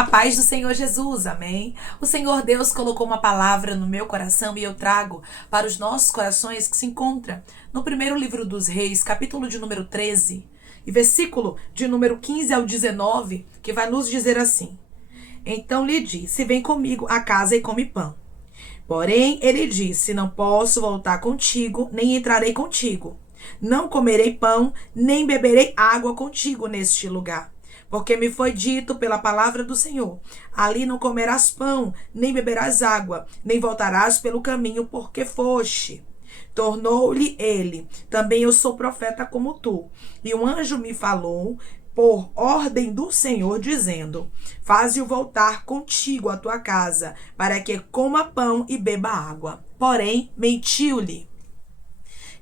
A paz do Senhor Jesus, amém? O Senhor Deus colocou uma palavra no meu coração e eu trago para os nossos corações que se encontra no primeiro livro dos Reis, capítulo de número 13, e versículo de número 15 ao 19, que vai nos dizer assim: Então lhe disse: Vem comigo à casa e come pão. Porém, ele disse: Não posso voltar contigo, nem entrarei contigo. Não comerei pão, nem beberei água contigo neste lugar. Porque me foi dito pela palavra do Senhor: Ali não comerás pão, nem beberás água, nem voltarás pelo caminho porque foste. Tornou-lhe ele: Também eu sou profeta como tu. E um anjo me falou por ordem do Senhor, dizendo: Faze-o voltar contigo à tua casa, para que coma pão e beba água. Porém, mentiu-lhe.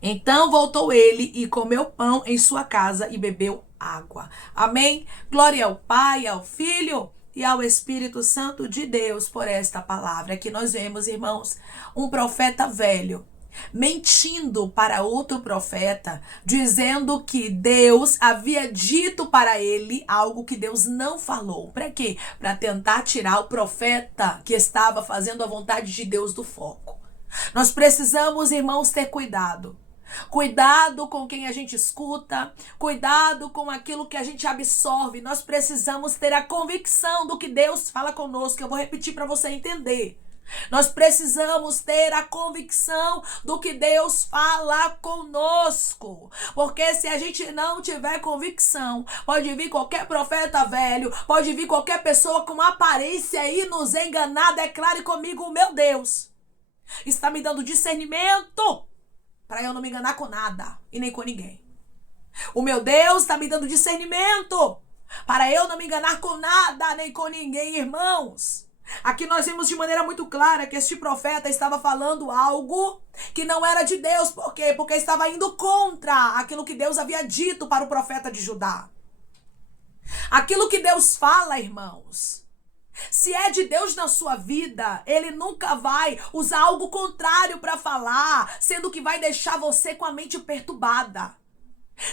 Então voltou ele e comeu pão em sua casa e bebeu água. Amém? Glória ao Pai, ao Filho e ao Espírito Santo de Deus por esta palavra. Aqui nós vemos, irmãos, um profeta velho mentindo para outro profeta, dizendo que Deus havia dito para ele algo que Deus não falou. Para quê? Para tentar tirar o profeta que estava fazendo a vontade de Deus do foco. Nós precisamos, irmãos, ter cuidado. Cuidado com quem a gente escuta, cuidado com aquilo que a gente absorve. Nós precisamos ter a convicção do que Deus fala conosco. Eu vou repetir para você entender. Nós precisamos ter a convicção do que Deus fala conosco. Porque se a gente não tiver convicção, pode vir qualquer profeta velho, pode vir qualquer pessoa com aparência e nos enganar. Declare comigo: meu Deus está me dando discernimento para eu não me enganar com nada e nem com ninguém. O meu Deus está me dando discernimento para eu não me enganar com nada nem com ninguém, irmãos. Aqui nós vimos de maneira muito clara que este profeta estava falando algo que não era de Deus. Por quê? Porque estava indo contra aquilo que Deus havia dito para o profeta de Judá. Aquilo que Deus fala, irmãos, se é de Deus na sua vida, ele nunca vai usar algo contrário para falar, sendo que vai deixar você com a mente perturbada.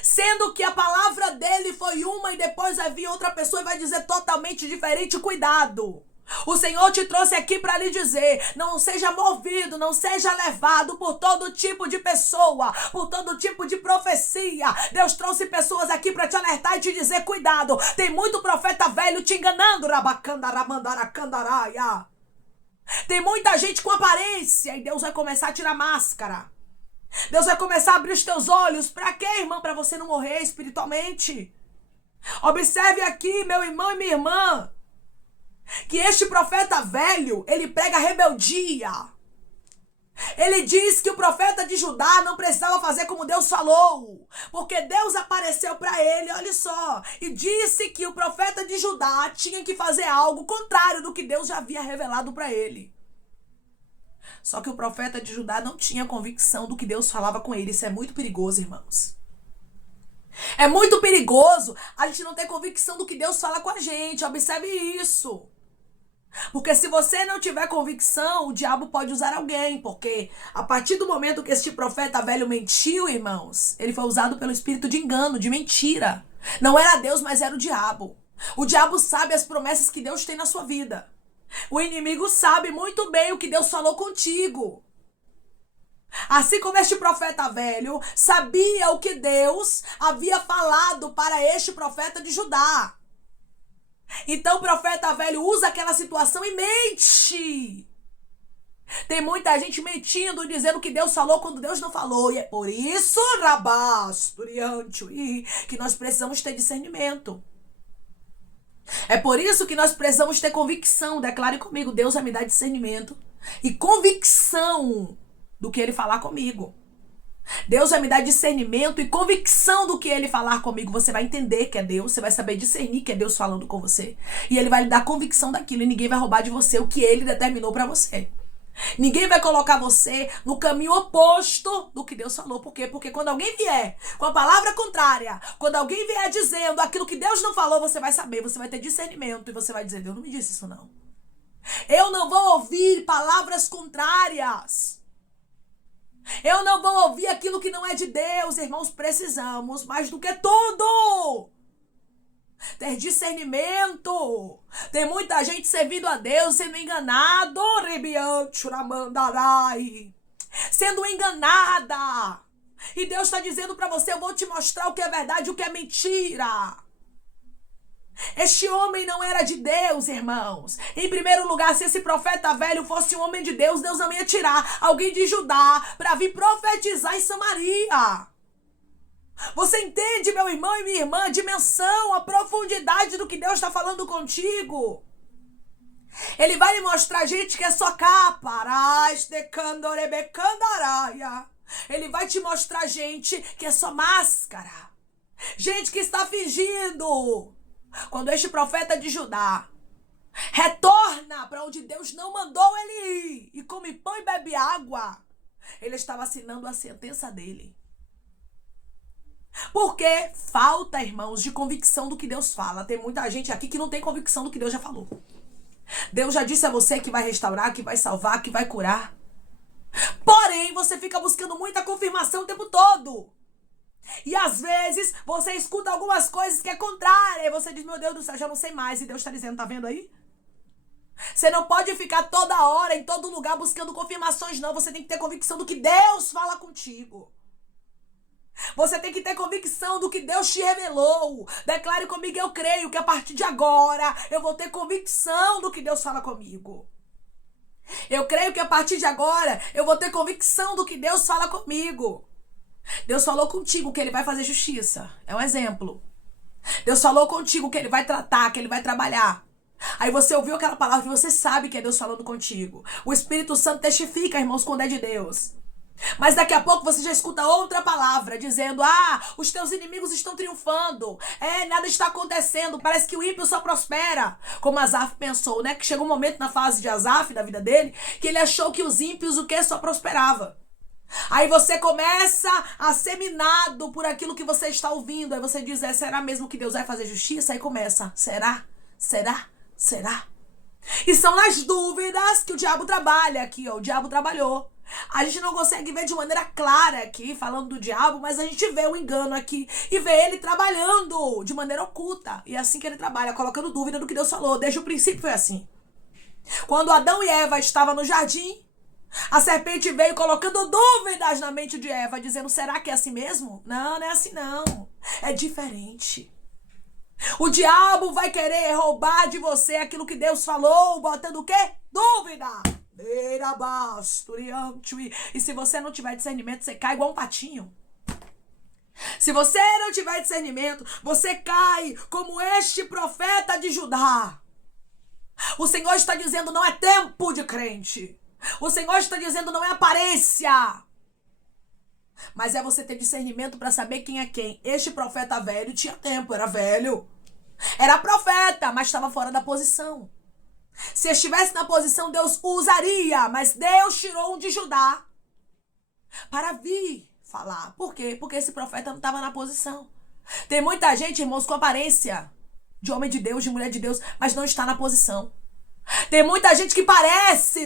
Sendo que a palavra dele foi uma e depois vai vir outra pessoa e vai dizer totalmente diferente. Cuidado! O Senhor te trouxe aqui para lhe dizer: não seja movido, não seja levado por todo tipo de pessoa, por todo tipo de profecia. Deus trouxe pessoas aqui para te alertar e te dizer: cuidado, tem muito profeta velho te enganando. Tem muita gente com aparência e Deus vai começar a tirar máscara. Deus vai começar a abrir os teus olhos. Para quê, irmão? Para você não morrer espiritualmente. Observe aqui, meu irmão e minha irmã, que este profeta velho, ele prega rebeldia. Ele diz que o profeta de Judá não precisava fazer como Deus falou, porque Deus apareceu para ele, olha só, e disse que o profeta de Judá tinha que fazer algo contrário do que Deus já havia revelado para ele. Só que o profeta de Judá não tinha convicção do que Deus falava com ele. Isso é muito perigoso, irmãos. É muito perigoso a gente não ter convicção do que Deus fala com a gente. Observe isso. Porque se você não tiver convicção, o diabo pode usar alguém. Porque a partir do momento que este profeta velho mentiu, irmãos, ele foi usado pelo espírito de engano, de mentira. Não era Deus, mas era o diabo. O diabo sabe as promessas que Deus tem na sua vida. O inimigo sabe muito bem o que Deus falou contigo. Assim como este profeta velho sabia o que Deus havia falado para este profeta de Judá. Então o profeta velho usa aquela situação e mente. Tem muita gente mentindo, dizendo que Deus falou quando Deus não falou. E é por isso, que nós precisamos ter discernimento. É por isso que nós precisamos ter convicção. Declare comigo: Deus vai me dar discernimento e convicção do que ele falar comigo. Deus vai me dar discernimento e convicção do que ele falar comigo. Você vai entender que é Deus, você vai saber discernir que é Deus falando com você. E ele vai lhe dar convicção daquilo e ninguém vai roubar de você o que ele determinou para você. Ninguém vai colocar você no caminho oposto do que Deus falou. Por quê? Porque quando alguém vier com a palavra contrária, quando alguém vier dizendo aquilo que Deus não falou, você vai saber, você vai ter discernimento e você vai dizer: Deus não me disse isso não. Eu não vou ouvir palavras contrárias. Eu não vou ouvir aquilo que não é de Deus. Irmãos, precisamos, mais do que tudo, ter discernimento. Tem muita gente servindo a Deus, sendo enganado, sendo enganada. E Deus está dizendo para você, eu vou te mostrar o que é verdade e o que é mentira. Este homem não era de Deus, irmãos. Em primeiro lugar, se esse profeta velho fosse um homem de Deus, Deus não ia tirar alguém de Judá para vir profetizar em Samaria. Você entende, meu irmão e minha irmã, a dimensão, a profundidade do que Deus está falando contigo? Ele vai lhe mostrar gente que é só capa. Ele vai te mostrar gente que é só máscara. Gente que está fingindo. Quando este profeta de Judá retorna para onde Deus não mandou ele ir e come pão e bebe água, ele estava assinando a sentença dele. Porque falta, irmãos, de convicção do que Deus fala. Tem muita gente aqui que não tem convicção do que Deus já falou. Deus já disse a você que vai restaurar, que vai salvar, que vai curar. Porém, você fica buscando muita confirmação o tempo todo. E às vezes, você escuta algumas coisas que é contrária. E você diz, meu Deus do céu, já não sei mais. E Deus está dizendo, tá vendo aí? Você não pode ficar toda hora, em todo lugar, buscando confirmações, não. Você tem que ter convicção do que Deus fala contigo. Você tem que ter convicção do que Deus te revelou. Declare comigo, eu creio que a partir de agora eu vou ter convicção do que Deus fala comigo. Eu creio que a partir de agora eu vou ter convicção do que Deus fala comigo. Deus falou contigo que Ele vai fazer justiça. É um exemplo. Deus falou contigo que Ele vai tratar, que Ele vai trabalhar. Aí você ouviu aquela palavra e você sabe que é Deus falando contigo. O Espírito Santo testifica, irmãos, quando é de Deus. Mas daqui a pouco você já escuta outra palavra dizendo, os teus inimigos estão triunfando, nada está acontecendo, parece que o ímpio só prospera. Como Asaf pensou, né? Que chegou um momento na fase de Asaf, da vida dele, que ele achou que os ímpios o que? Só prosperava. Aí você começa a ser minado por aquilo que você está ouvindo. Aí você diz, será mesmo que Deus vai fazer justiça? Aí começa, será? Será? Será? E são nas dúvidas que o diabo trabalha aqui, ó. O diabo trabalhou. A gente não consegue ver de maneira clara aqui, falando do diabo, mas a gente vê o engano aqui e vê ele trabalhando de maneira oculta. E é assim que ele trabalha, colocando dúvida do que Deus falou. Desde o princípio foi assim. Quando Adão e Eva estavam no jardim, a serpente veio colocando dúvidas na mente de Eva, dizendo, será que é assim mesmo? Não, não é assim não. É diferente. O diabo vai querer roubar de você aquilo que Deus falou, botando o quê? Dúvida. E se você não tiver discernimento, você cai igual um patinho. Se você não tiver discernimento, você cai como este profeta de Judá. O Senhor está dizendo, não é tempo de crente. O Senhor está dizendo, não é aparência. Mas é você ter discernimento para saber quem é quem. Este profeta velho tinha tempo, era velho. Era profeta, mas estava fora da posição. Se estivesse na posição, Deus o usaria, mas Deus tirou um de Judá para vir falar. Por quê? Porque esse profeta não estava na posição. Tem muita gente, irmãos, com aparência de homem de Deus, de mulher de Deus, mas não está na posição. Tem muita gente que parece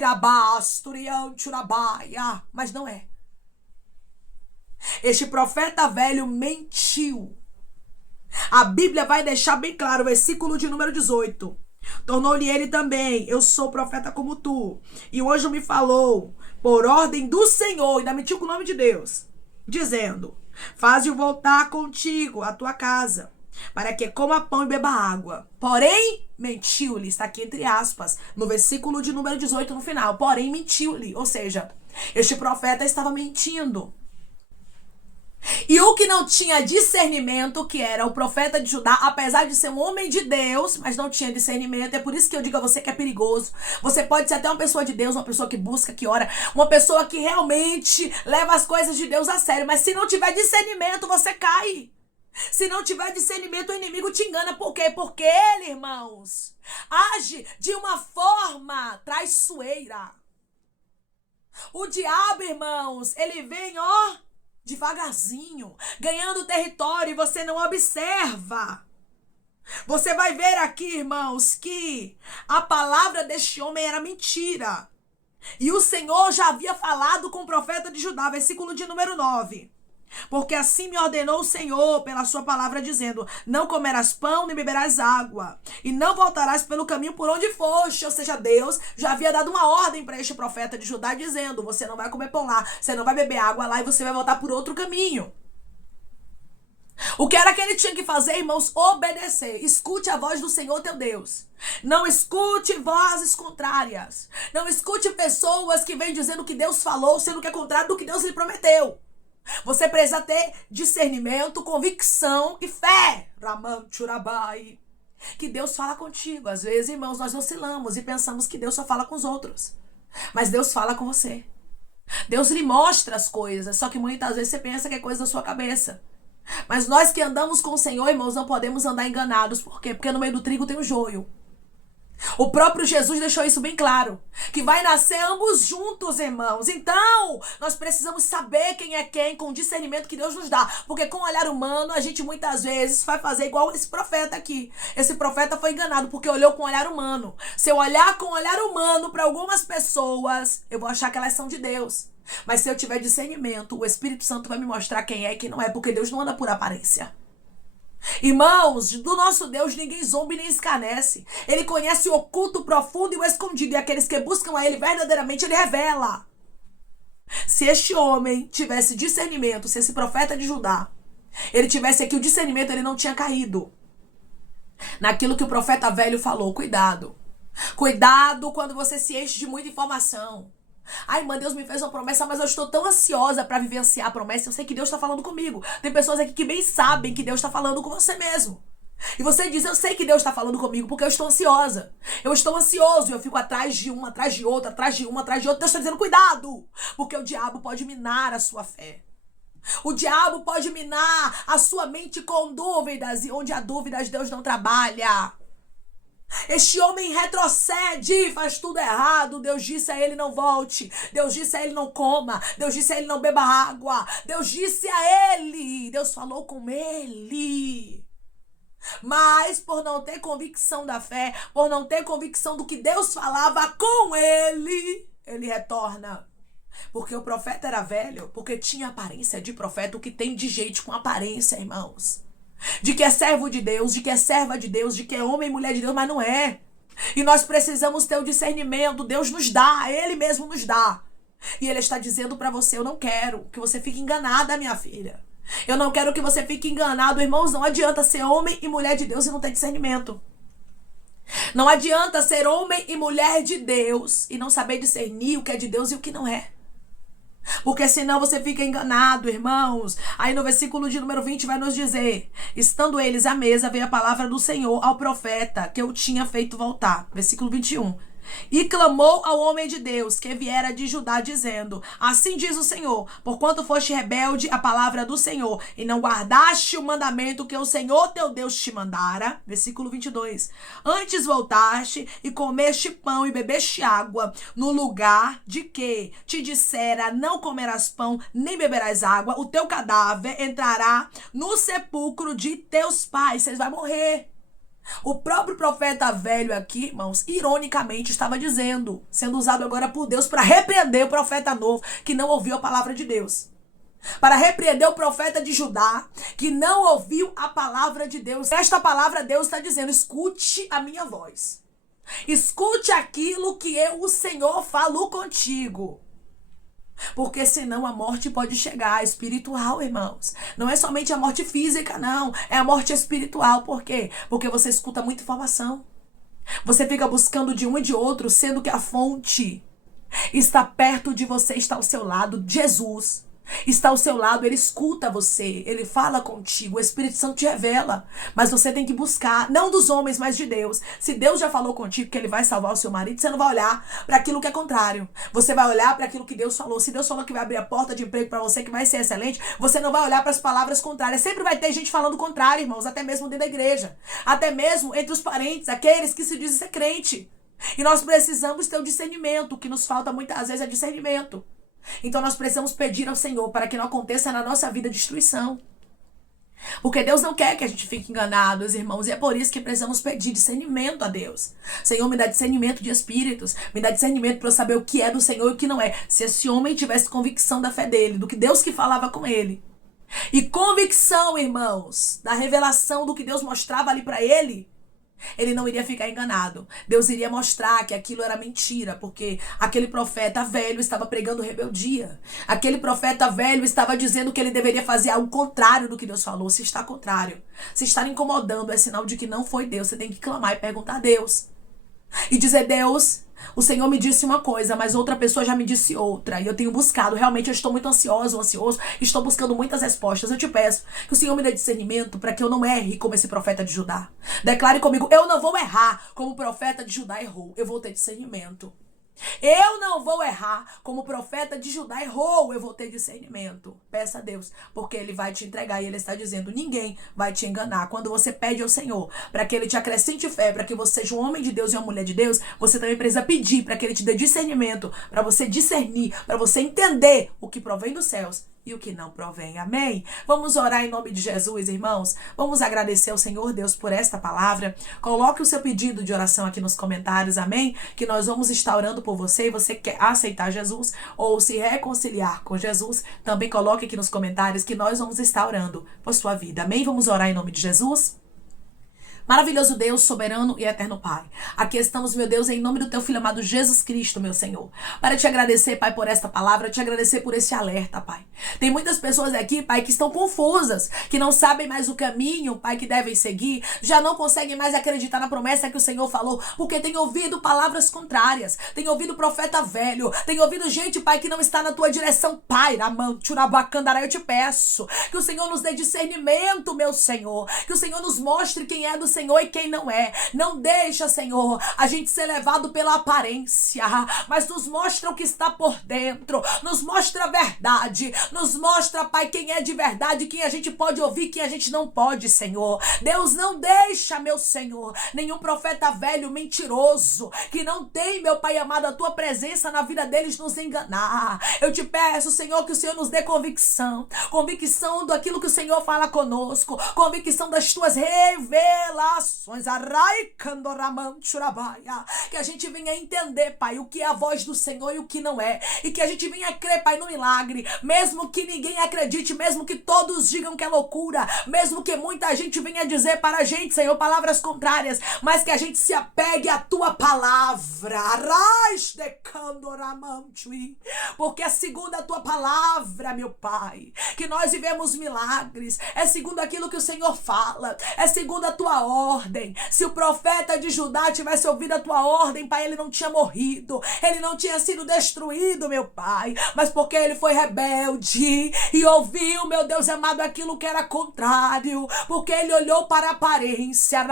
mas não é. Este profeta velho mentiu. A Bíblia vai deixar bem claro, versículo de número 18. Tornou-lhe ele também, eu sou profeta como tu, e o anjo me falou, por ordem do Senhor, ainda mentiu com o nome de Deus, dizendo, faze-o voltar contigo à tua casa, para que coma pão e beba água. Porém, mentiu-lhe, está aqui entre aspas, no versículo de número 18 no final, porém mentiu-lhe, ou seja, este profeta estava mentindo. E o que não tinha discernimento, que era o profeta de Judá, apesar de ser um homem de Deus, mas não tinha discernimento, é por isso que eu digo a você que é perigoso. Você pode ser até uma pessoa de Deus, uma pessoa que busca, que ora, uma pessoa que realmente leva as coisas de Deus a sério, mas se não tiver discernimento, você cai. Se não tiver discernimento, o inimigo te engana. Por quê? Porque ele, irmãos, age de uma forma traiçoeira. O diabo, irmãos, ele vem, devagarzinho, ganhando território, e você não observa. Você vai ver aqui, irmãos, que a palavra deste homem era mentira. E o Senhor já havia falado com o profeta de Judá, versículo de número 9. Porque assim me ordenou o Senhor pela sua palavra, dizendo: não comerás pão, nem beberás água, e não voltarás pelo caminho por onde foste. Ou seja, Deus já havia dado uma ordem para este profeta de Judá, dizendo: você não vai comer pão lá, você não vai beber água lá, e você vai voltar por outro caminho. O que era que ele tinha que fazer, irmãos? Obedecer. Escute a voz do Senhor teu Deus. Não escute vozes contrárias. Não escute pessoas que vêm dizendo que Deus falou, sendo que é contrário do que Deus lhe prometeu. Você precisa ter discernimento, convicção e fé. Raman Churabai. Que Deus fala contigo. Às vezes, irmãos, nós oscilamos e pensamos que Deus só fala com os outros. Mas Deus fala com você. Deus lhe mostra as coisas, só que muitas vezes você pensa que é coisa da sua cabeça. Mas nós que andamos com o Senhor, irmãos, não podemos andar enganados. Por quê? Porque no meio do trigo tem o joio. O próprio Jesus deixou isso bem claro. Que vai nascer ambos juntos, irmãos. Então, nós precisamos saber quem é quem com o discernimento que Deus nos dá. Porque com o olhar humano, a gente muitas vezes vai fazer igual esse profeta aqui. Esse profeta foi enganado porque olhou com o olhar humano. Se eu olhar com o olhar humano para algumas pessoas, eu vou achar que elas são de Deus. Mas se eu tiver discernimento, o Espírito Santo vai me mostrar quem é e quem não é, porque Deus não anda por aparência. Irmãos, do nosso Deus ninguém zomba e nem escarnece. Ele conhece o oculto, o profundo e o escondido, e aqueles que buscam a Ele verdadeiramente, Ele revela. Se este homem tivesse discernimento, se esse profeta de Judá, ele tivesse aqui o discernimento, ele não tinha caído naquilo que o profeta velho falou. Cuidado. Cuidado quando você se enche de muita informação. Ai, irmã, Deus me fez uma promessa, mas eu estou tão ansiosa para vivenciar a promessa. Eu sei que Deus está falando comigo. Tem pessoas aqui que bem sabem que Deus está falando com você mesmo. E você diz: eu sei que Deus está falando comigo porque eu estou ansiosa. Eu estou ansioso e eu fico atrás de uma, atrás de outra, atrás de uma, atrás de outra. Deus está dizendo: cuidado, porque o diabo pode minar a sua fé. O diabo pode minar a sua mente com dúvidas, e onde há dúvidas, Deus não trabalha. Este homem retrocede, faz tudo errado. Deus disse a ele: não volte. Deus disse a ele: não coma. Deus disse a ele: não beba água. Deus disse a ele, Deus falou com ele. Mas por não ter convicção da fé, por não ter convicção do que Deus falava com ele, ele retorna. Porque o profeta era velho, porque tinha aparência de profeta. O que tem de gente com aparência, irmãos? De que é servo de Deus, de que é serva de Deus, de que é homem e mulher de Deus, mas não é. E nós precisamos ter o discernimento. Deus nos dá, Ele mesmo nos dá. E Ele está dizendo para você: eu não quero que você fique enganada, minha filha. Eu não quero que você fique enganado. Irmãos, não adianta ser homem e mulher de Deus e não ter discernimento. Não adianta ser homem e mulher de Deus e não saber discernir o que é de Deus e o que não é. Porque senão você fica enganado, irmãos. Aí no versículo de número 20 vai nos dizer: estando eles à mesa, veio a palavra do Senhor ao profeta que eu tinha feito voltar. Versículo 21. E clamou ao homem de Deus que viera de Judá, dizendo: assim diz o Senhor, porquanto foste rebelde à palavra do Senhor, e não guardaste o mandamento que o Senhor teu Deus te mandara. Versículo 22. Antes voltaste e comeste pão e bebeste água, no lugar de que te dissera: não comerás pão, nem beberás água, o teu cadáver entrará no sepulcro de teus pais. Vocês vão morrer. O próprio profeta velho aqui, irmãos, ironicamente estava dizendo, sendo usado agora por Deus para repreender o profeta novo que não ouviu a palavra de Deus. Para repreender o profeta de Judá que não ouviu a palavra de Deus. Esta palavra Deus está dizendo: escute a minha voz. Escute aquilo que eu, o Senhor, falo contigo. Porque senão a morte pode chegar espiritual, irmãos. Não é somente a morte física, não. É a morte espiritual. Por quê? Porque você escuta muita informação. Você fica buscando de um e de outro, sendo que a fonte está perto de você, está ao seu lado. Jesus está ao seu lado, Ele escuta você, Ele fala contigo, o Espírito Santo te revela. Mas você tem que buscar, não dos homens, mas de Deus. Se Deus já falou contigo que Ele vai salvar o seu marido, você não vai olhar para aquilo que é contrário. Você vai olhar para aquilo que Deus falou. Se Deus falou que vai abrir a porta de emprego para você, que vai ser excelente, você não vai olhar para as palavras contrárias. Sempre vai ter gente falando contrário, irmãos, até mesmo dentro da igreja. Até mesmo entre os parentes, aqueles que se dizem ser crente. E nós precisamos ter o discernimento. O que nos falta muitas vezes é discernimento. Então nós precisamos pedir ao Senhor para que não aconteça na nossa vida destruição. Porque Deus não quer que a gente fique enganado, irmãos. E é por isso que precisamos pedir discernimento a Deus. Senhor, me dá discernimento de espíritos. Me dá discernimento para eu saber o que é do Senhor e o que não é. Se esse homem tivesse convicção da fé dele, do que Deus que falava com ele, e convicção, irmãos, da revelação do que Deus mostrava ali para ele, ele não iria ficar enganado. Deus iria mostrar que aquilo era mentira, porque aquele profeta velho estava pregando rebeldia. Aquele profeta velho estava dizendo que ele deveria fazer algo contrário do que Deus falou. Se está contrário, se está incomodando, é sinal de que não foi Deus. Você tem que clamar e perguntar a Deus. E dizer: Deus, o Senhor me disse uma coisa, mas outra pessoa já me disse outra. E eu tenho buscado, realmente eu estou muito ansioso, estou buscando muitas respostas. Eu te peço que o Senhor me dê discernimento para que eu não erre como esse profeta de Judá. Declare comigo: eu não vou errar como o profeta de Judá errou. Eu vou ter discernimento. Eu não vou errar como o profeta de Judá errou. Eu vou ter discernimento. Peça a Deus, porque Ele vai te entregar. E Ele está dizendo: ninguém vai te enganar. Quando você pede ao Senhor para que Ele te acrescente fé, para que você seja um homem de Deus e uma mulher de Deus, você também precisa pedir para que Ele te dê discernimento, para você discernir, para você entender o que provém dos céus e o que não provém. Amém? Vamos orar em nome de Jesus, irmãos. Vamos agradecer ao Senhor Deus por esta palavra. Coloque o seu pedido de oração aqui nos comentários, amém? Que nós vamos estar orando por você e você quer aceitar Jesus ou se reconciliar com Jesus, também coloque aqui nos comentários que nós vamos estar orando por sua vida, amém? Vamos orar em nome de Jesus? Maravilhoso Deus, soberano e eterno Pai. Aqui estamos, meu Deus, em nome do teu Filho amado Jesus Cristo, meu Senhor. Para te agradecer, Pai, por esta palavra, te agradecer por esse alerta, Pai. Tem muitas pessoas aqui, Pai, que estão confusas, que não sabem mais o caminho, Pai, que devem seguir, já não conseguem mais acreditar na promessa que o Senhor falou, porque tem ouvido palavras contrárias, tem ouvido profeta velho, tem ouvido gente, Pai, que não está na tua direção, Pai. Eu te peço que o Senhor nos dê discernimento, meu Senhor, que o Senhor nos mostre quem é do Senhor e quem não é. Não deixa, Senhor, a gente ser levado pela aparência, mas nos mostra o que está por dentro, nos mostra a verdade, nos mostra, Pai, quem é de verdade, quem a gente pode ouvir, quem a gente não pode, Senhor. Deus, não deixa, meu Senhor, nenhum profeta velho mentiroso, que não tem, meu Pai amado, a tua presença na vida deles nos enganar. Eu te peço, Senhor, que o Senhor nos dê convicção daquilo que o Senhor fala conosco, convicção das tuas revelações, que a gente venha entender, Pai, o que é a voz do Senhor e o que não é, e que a gente venha crer, Pai, no milagre, mesmo que ninguém acredite, mesmo que todos digam que é loucura, mesmo que muita gente venha dizer para a gente, Senhor, palavras contrárias, mas que a gente se apegue à tua palavra, porque é segundo a tua palavra, meu Pai, que nós vivemos milagres, é segundo aquilo que o Senhor fala, é segundo a tua ordem. Se o profeta de Judá tivesse ouvido a tua ordem, Pai, ele não tinha morrido, ele não tinha sido destruído, meu Pai, mas porque ele foi rebelde e ouviu, meu Deus amado, aquilo que era contrário, porque ele olhou para a aparência,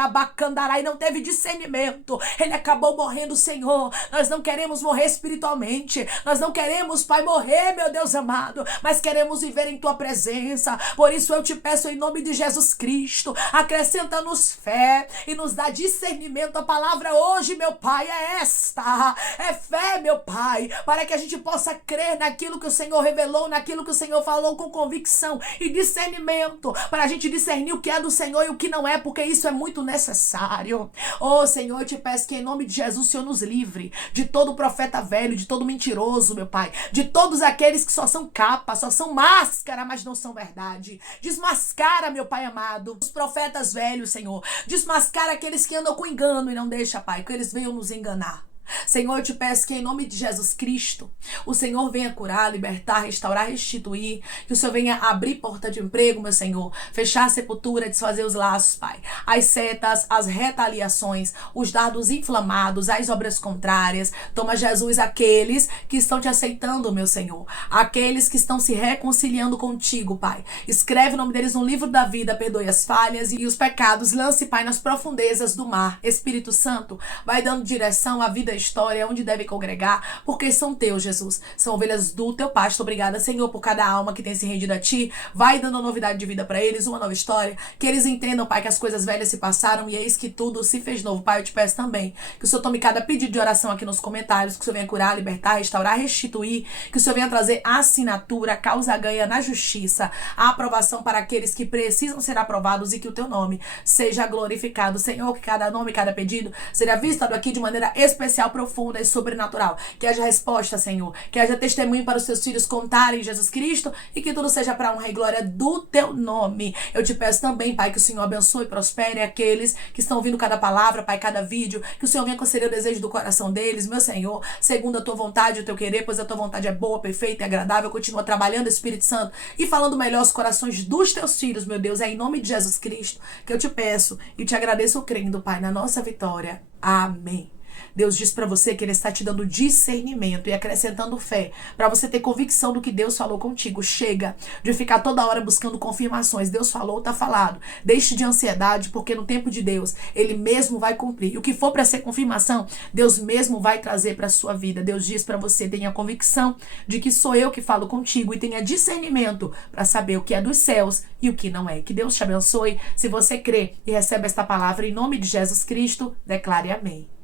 e não teve discernimento, ele acabou morrendo. Senhor, nós não queremos morrer espiritualmente, nós não queremos, Pai, morrer, meu Deus amado, mas queremos viver em tua presença. Por isso eu te peço, em nome de Jesus Cristo, acrescenta-nos fé e nos dá discernimento. A palavra hoje, meu Pai, é esta, é fé, meu Pai, para que a gente possa crer naquilo que o Senhor revelou, naquilo que o Senhor falou, com convicção e discernimento, para a gente discernir o que é do Senhor e o que não é, porque isso é muito necessário. Oh, Senhor, eu te peço que em nome de Jesus o Senhor nos livre de todo profeta velho, de todo mentiroso, meu Pai, de todos aqueles que só são capa, só são máscara, mas não são verdade. Desmascara, meu Pai amado, os profetas velhos, Senhor. Desmascara aqueles que andam com engano e não deixa, Pai, que eles venham nos enganar. Senhor, eu te peço que em nome de Jesus Cristo o Senhor venha curar, libertar, restaurar, restituir, que o Senhor venha abrir porta de emprego, meu Senhor, fechar a sepultura, desfazer os laços, Pai, as setas, as retaliações, os dardos inflamados, as obras contrárias. Toma, Jesus, aqueles que estão te aceitando, meu Senhor, aqueles que estão se reconciliando contigo, Pai, escreve o nome deles no livro da vida, perdoe as falhas e os pecados, lance, Pai, nas profundezas do mar. Espírito Santo, vai dando direção à vida, história, onde deve congregar, porque são teus, Jesus, são ovelhas do teu pasto. Obrigada, Senhor, por cada alma que tem se rendido a ti. Vai dando novidade de vida para eles, uma nova história, que eles entendam, Pai, que as coisas velhas se passaram e eis que tudo se fez novo. Pai, eu te peço também que o Senhor tome cada pedido de oração aqui nos comentários, que o Senhor venha curar, libertar, restaurar, restituir, que o Senhor venha trazer assinatura, causa ganha na justiça, a aprovação para aqueles que precisam ser aprovados e que o teu nome seja glorificado. Senhor, que cada nome, cada pedido seja visto aqui de maneira especial especial, profunda e sobrenatural. Que haja resposta, Senhor. Que haja testemunho para os teus filhos contarem Jesus Cristo e que tudo seja para honra e glória do teu nome. Eu te peço também, Pai, que o Senhor abençoe e prospere aqueles que estão ouvindo cada palavra, Pai, cada vídeo. Que o Senhor venha conceder o desejo do coração deles, meu Senhor, segundo a tua vontade e o teu querer, pois a tua vontade é boa, perfeita e agradável. Continua trabalhando, Espírito Santo, e falando melhor aos corações dos teus filhos, meu Deus. É em nome de Jesus Cristo que eu te peço e te agradeço crendo, Pai, na nossa vitória. Amém. Deus diz para você que Ele está te dando discernimento e acrescentando fé, para você ter convicção do que Deus falou contigo. Chega de ficar toda hora buscando confirmações. Deus falou, tá falado. Deixe de ansiedade, porque no tempo de Deus, Ele mesmo vai cumprir. E o que for para ser confirmação, Deus mesmo vai trazer para a sua vida. Deus diz para você, tenha convicção de que sou eu que falo contigo e tenha discernimento para saber o que é dos céus e o que não é. Que Deus te abençoe. Se você crê e recebe esta palavra em nome de Jesus Cristo, declare amém.